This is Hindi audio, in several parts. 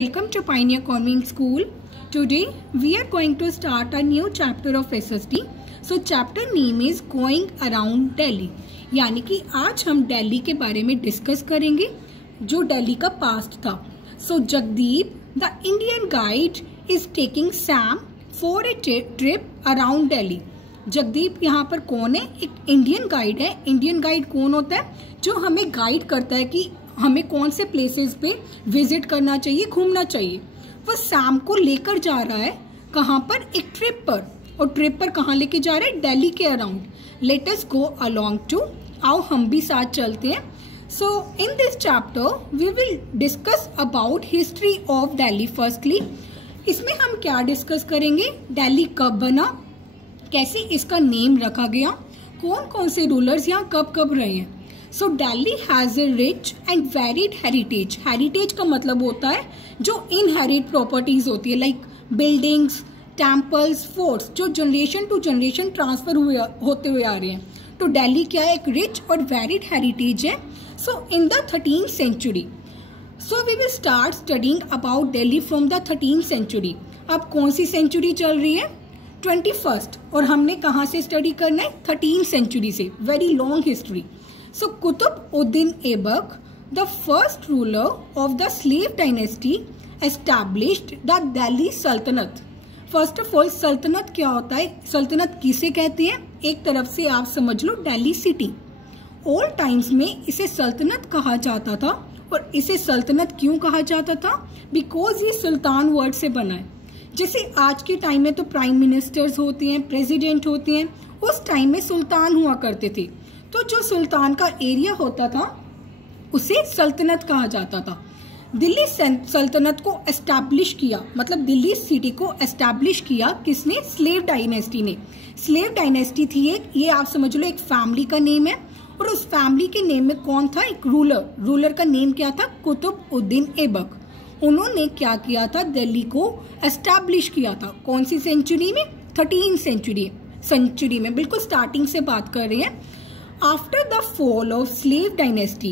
Welcome to Pioneer Convent School. Today we are going to start a new chapter of SST. So chapter name is Going Around Delhi. यानी कि आज हम दिल्ली के बारे में डिस्कस करेंगे जो दिल्ली का पास्ट था. So Jagdeep, the Indian guide, is taking Sam for a trip around Delhi. Jagdeep यहाँ पर कौन है? एक इंडियन गाइड है. इंडियन गाइड कौन होता है? जो हमें गाइड करता है कि हमें कौन से प्लेसेस पे विजिट करना चाहिए, घूमना चाहिए. वह सैम को लेकर जा रहा है कहाँ पर? एक ट्रिप पर. और ट्रिप पर कहाँ लेके जा रहे हैं? दिल्ली के around. Let us go along too. आओ हम भी साथ चलते हैं. So in this chapter we will discuss about history of Delhi. Firstly इसमें हम क्या डिस्कस करेंगे? दिल्ली कब बना, कैसे इसका नेम रखा गया, कौन कौन से रूलर्स यहाँ कब कब रहे हैं. So Delhi has a rich and varied heritage. Heritage का मतलब होता है जो इनहेरिट प्रॉपर्टीज होती है, लाइक बिल्डिंग्स, टेम्पल्स, फोर्ट्स, जो जनरेशन टू जनरेशन ट्रांसफर होते हुए आ रहे हैं. तो दिल्ली क्या है? एक रिच और वेरिड हेरिटेज है. So in the 13th century, so we will start studying about Delhi from the 13th century. अब कौन सी सेंचुरी चल रही है? 21st. और हमने कहाँ से स्टडी करना है? 13th सेंचुरी से. Very long history. So Qutb-ud-Din Aibak, the first ruler of the slave dynasty, established the Delhi Sultanate. First of all, सल्तनत क्या होता है? सल्तनत किसे कहते हैं? एक तरफ से आप समझ लो दिल्ली सिटी. ओल्ड टाइम्स में इसे सल्तनत कहा जाता था. और इसे सल्तनत क्यों कहा जाता था? बिकॉज ये सुल्तान वर्ड से बना है. जैसे आज के टाइम में तो प्राइम मिनिस्टर्स होते हैं, प्रेसिडेंट होते हैं. उस टाइम में सुल्तान हुआ करते थे. तो जो सुल्तान का एरिया होता था उसे सल्तनत कहा जाता था. दिल्ली सल्तनत को एस्टैब्लिश किया, मतलब दिल्ली सिटी को एस्टैब्लिश किया किसने? स्लेव डायनेस्टी ने. स्लेव डायनेस्टी थी एक, ये आप समझ लो एक फैमिली का नेम है. और उस फैमिली के नेम में कौन था? एक रूलर. रूलर का नेम क्या था? कुतुब-उद-दीन ऐबक. उन्होंने क्या किया था? दिल्ली को एस्टैब्लिश किया था. कौन सी सेंचुरी में? 13th सेंचुरी में. बिल्कुल स्टार्टिंग से बात कर रहे हैं. After the fall of slave dynasty,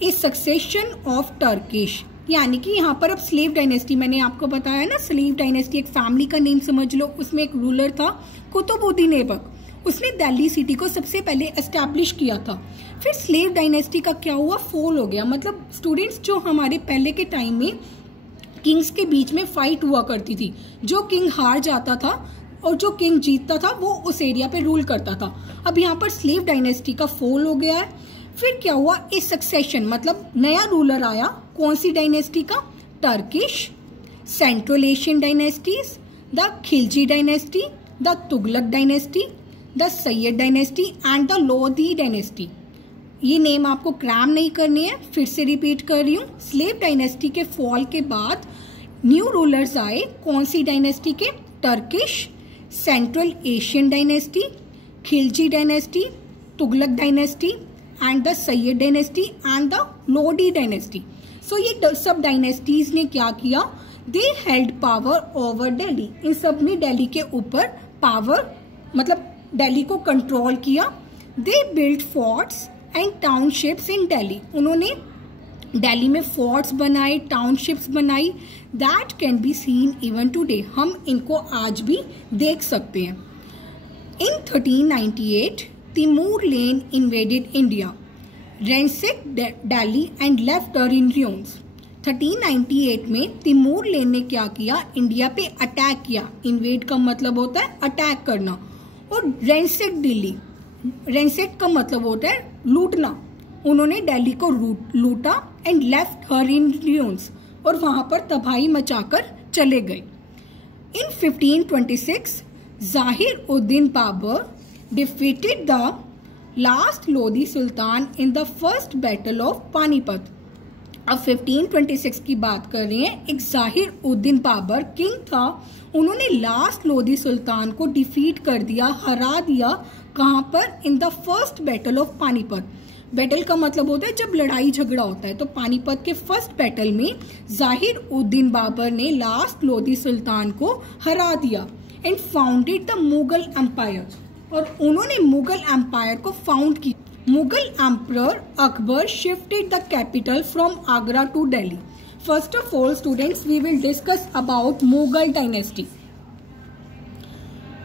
a succession of Turkish, यानी कि यहाँ पर अब स्लेव डायनेस्टी, मैंने आपको बताया ना, स्लेव डायनेस्टी एक फैमिली का नेम समझ लो. उसमें एक रूलर था कुतुब-उद-दीन ऐबक. उसने दिल्ली सिटी को सबसे पहले एस्टैब्लिश किया था. फिर स्लेव डायनेस्टी का क्या हुआ? फॉल हो गया. मतलब स्टूडेंट्स, जो हमारे पहले के टाइम में किंग्स के बीच में फाइट हुआ करती थी, जो किंग हार जाता था और जो किंग जीतता था वो उस एरिया पे रूल करता था. अब यहाँ पर स्लेव डायनेस्टी का फॉल हो गया है. फिर क्या हुआ? इस सक्सेशन, मतलब नया रूलर आया. कौन सी डायनेस्टी का? Turkish, central Asian dynasties, the Khilji dynasty, the Tughlaq dynasty, the Sayyid dynasty and the Lodhi dynasty. ये नेम आपको क्रैम नहीं करनी है, फिर से रिपीट कर रही हूँ. स्लेव डायनेस्टी के फॉल के बाद न्यू रूलर्स आए. कौन सी डायनेस्टी के? Turkish, central Asian dynasty, Khilji dynasty, Tughlaq dynasty and the Sayyid dynasty and the Lodhi dynasty. So ये सब डायनेस्टीज ने क्या किया? They held power over Delhi. इन सब ने दिल्ली के ऊपर पावर, मतलब दिल्ली को कंट्रोल किया. They build forts and townships in Delhi. उन्होंने दिल्ली में फोर्ट्स बनाए, टाउनशिप्स बनाई. That can be seen even today. हम इनको आज भी देख सकते हैं. In 1398 Timur Lane invaded India, ransacked Delhi and left her in ruins. 1398 में तिमूर लेन ने क्या किया? इंडिया पे अटैक किया. इन्वेड का मतलब होता है अटैक करना. और रैंसेक्ड दिल्ली, रैंसेक्ड का मतलब होता है लूटना. उन्होंने दिल्ली को लूटा and left her in ruins, और वहां पर तबाही मचाकर चले गए. In 1526 Zahiruddin Babur defeated the last Lodhi sultan in the first battle of Panipat. अब 1526 की बात कर रहे हैं. एक ज़ाहिर-उद-दीन बाबर किंग था. उन्होंने लास्ट लोधी सुल्तान को डिफीट कर दिया, हरा दिया. कहां पर? इन the first battle of Panipat. Battle का मतलब होता है जब लड़ाई झगड़ा होता है. तो पानीपत के फर्स्ट बैटल में ज़ाहिर-उद-दीन बाबर ने लास्ट लोधी सुल्तान को हरा दिया and founded the Mughal empire. और उन्होंने मुगल एम्पायर को फाउंड किया. Mughal emperor Akbar shifted the capital from Agra to Delhi. First of all students we will discuss about Mughal dynasty.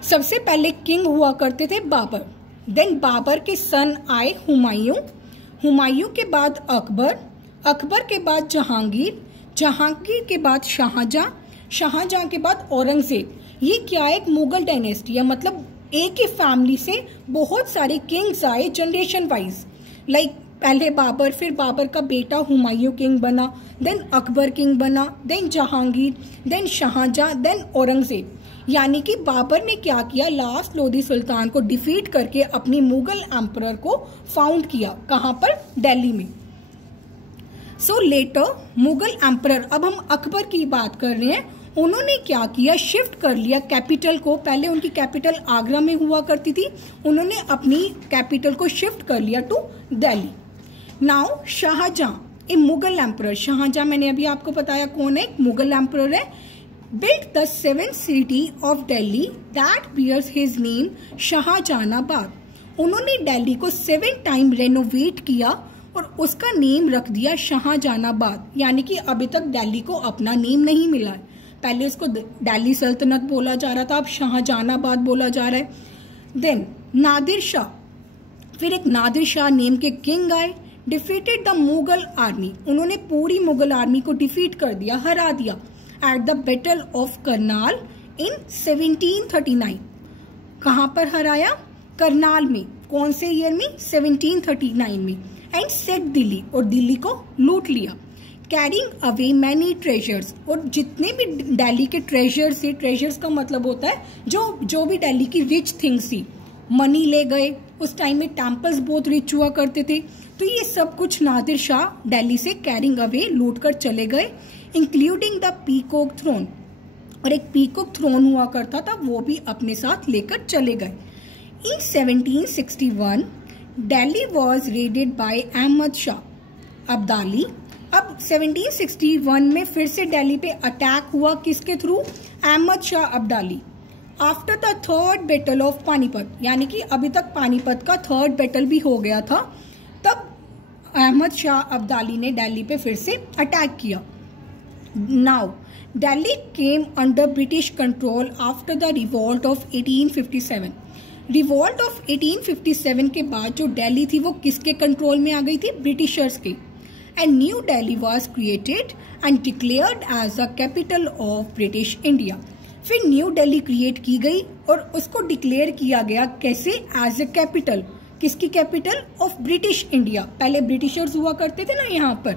सबसे पहले किंग हुआ करते थे बाबर, देन बाबर के सन आए हुमायूं, हुमायूं के बाद अकबर, अकबर के बाद जहांगीर, जहांगीर के बाद शाहजहां, शाहजहां के बाद औरंगजेब। ये क्या है, एक मुगल डायनेस्टी है, मतलब एक ही फैमिली से बहुत सारे किंग्स आए जनरेशन वाइज। लाइक पहले बाबर, फिर बाबर का बेटा हुमायूं किंग बना, देन अकबर किंग बना, then Jahangir, then Shahjahan, then Aurangzeb. यानी कि बाबर ने क्या किया, लास्ट लोधी सुल्तान को डिफीट करके अपनी मुगल एम्परर को फाउंड किया। कहां पर, दिल्ली में। सो लेटर मुगल एम्परर, अब हम अकबर की बात कर रहे हैं, उन्होंने क्या किया, शिफ्ट कर लिया कैपिटल को। पहले उनकी कैपिटल आगरा में हुआ करती थी, उन्होंने अपनी कैपिटल को शिफ्ट कर लिया to Delhi. Now Shahjahan, a Mughal emperor, Shahjahan मैंने अभी आपको बताया कौन है, मुगल एम्परर है। Built the 7th city of Delhi that bears his name Shahjahanabad. उन्होंने दिल्ली को 7 टाइम रेनोवेट किया और उसका नेम रख दिया शाहजहानाबाद। यानी कि अभी तक दिल्ली को अपना नेम नहीं मिला है, पहले उसको दिल्ली सल्तनत बोला जा रहा था, अब शाहजहानाबाद बोला जा रहा है। देन नादिर शाह, फिर एक नादिर शाह नेम के किंग आए, डिफीटेड द मुगल आर्मी, उन्होंने पूरी मुगल आर्मी को डिफीट कर दिया, हरा दिया at the battle of Karnal in 1739। कहां पर हराया, करनाल में। कौन से ईयर में, 1739 में। एंड सेट दिल्ली, और दिल्ली को लूट लिया। कैरिंग अवे मैनी ट्रेजर्स, और जितने भी दिल्ली के ट्रेजर्स थे, ट्रेजर्स का मतलब होता है जो भी दिल्ली की रिच थिंग्स थी, मनी ले गए। उस टाइम में टेम्पल्स बहुत रिच हुआ करते थे, तो ये सब कुछ नादिर शाह दिल्ली से कैरिंग अवे लूट कर चले गए, इंक्लूडिंग द पीकॉक थ्रोन, और एक पीकॉक थ्रोन हुआ करता था, वो भी अपने साथ लेकर चले गए। In 1761 Delhi was raided by Ahmad Shah Abdali. अब 1761 में फिर से दिल्ली पे अटैक हुआ, किसके through, Ahmad Shah Abdali. After the 3rd battle of Panipat, यानी कि अभी तक पानीपत का 3rd बैटल भी हो गया था, तब अहमद शाह अब्दाली ने दिल्ली पे फिर से अटैक किया। Now Delhi came under British control after the revolt of 1857। Revolt of 1857 के बाद जो दिल्ली थी वो किसके कंट्रोल में आ गई थी, ब्रिटिशर्स के। And New Delhi was created and declared as the capital of British India. फिर न्यू दिल्ली क्रिएट की गई और उसको डिक्लेयर किया गया, कैसे, एज ए कैपिटल, किसकी कैपिटल, ऑफ ब्रिटिश इंडिया। पहले ब्रिटिशर्स हुआ करते थे ना यहाँ पर।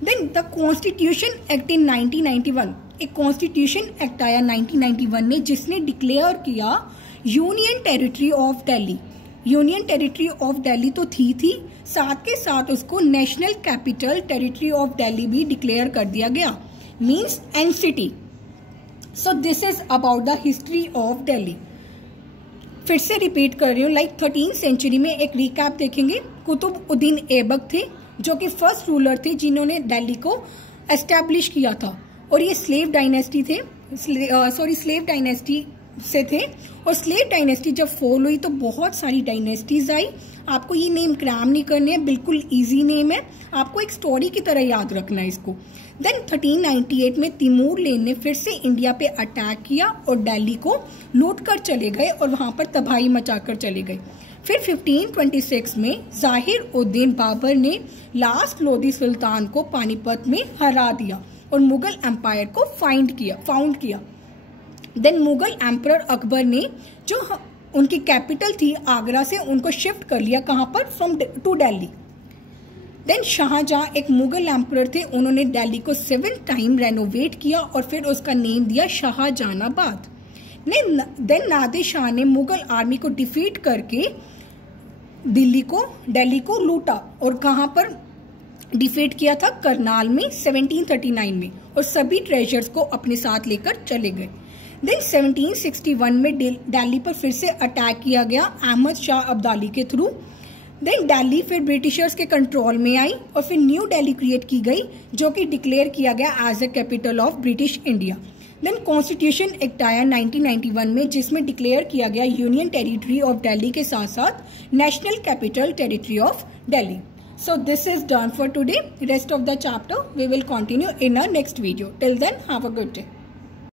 Then the constitution act in 1991, एक कॉन्स्टिट्यूशन एक्ट आया 1991 में, जिसने डिक्लेयर किया union territory of Delhi. Union territory of Delhi तो थी, साथ के साथ उसको national capital territory of Delhi भी डिक्लेयर कर दिया गया, means NCT. So this is about the history of Delhi. फिर से रिपीट कर रही हूँ, लाइक 13th सेंचुरी में एक रिकैप देखेंगे। कुतुबुद्दीन ऐबक थे, जो कि फर्स्ट रूलर थे जिन्होंने दिल्ली को एस्टैब्लिश किया था, और ये स्लेव डायनेस्टी थे, स्लेव डायनेस्टी से थे। और स्लेव डायनेस्टी जब फॉल हुई तो बहुत सारी डायनेस्टीज आई। आपको ये नेम क्रैम नहीं करने हैं, बिल्कुल इजी नेम है, आपको एक स्टोरी की तरह याद रखना है इसको। देन 1398 में तिमूर लेन ने फिर से इंडिया पे अटैक किया और दिल्ली को लूट कर चले गए और वहां पर तबाही मचाकर चले गए। फिर 1526 में जाहिर उद्दीन बाबर ने लास्ट लोधी सुल्तान को पानीपत में हरा दिया और मुगल एम्पायर को फाउंड किया। देन मुगल एम्परर अकबर ने जो उनकी कैपिटल थी आगरा से, उनको शिफ्ट कर लिया, कहां पर, from to Delhi. Then Shahjahan एक मुगल एम्परर थे, उन्होंने दिल्ली को 7 टाइम रेनोवेट किया और फिर उसका नेम दिया शाहजहानाबाद। देन नादिर शाह ने मुगल आर्मी को डिफीट करके दिल्ली को लूटा, और कहां पर डिफीट किया था, करनाल में 1739 में, और सभी ट्रेजर्स को अपने साथ लेकर चले गए। देन 1761 में दिल्ली पर फिर से अटैक किया गया अहमद शाह अब्दाली के थ्रू। देन दिल्ली फिर ब्रिटिशर्स के कंट्रोल में आई और फिर न्यू दिल्ली क्रिएट की गई, जो कि डिक्लेयर किया गया as a capital of British India. Then constitution act आया 1991 में, जिसमें डिक्लेयर किया गया यूनियन टेरिटरी ऑफ दिल्ली के साथ साथ national capital territory of Delhi. So this is done for today. Rest of the chapter we will continue in our next video. Till then, have a good day.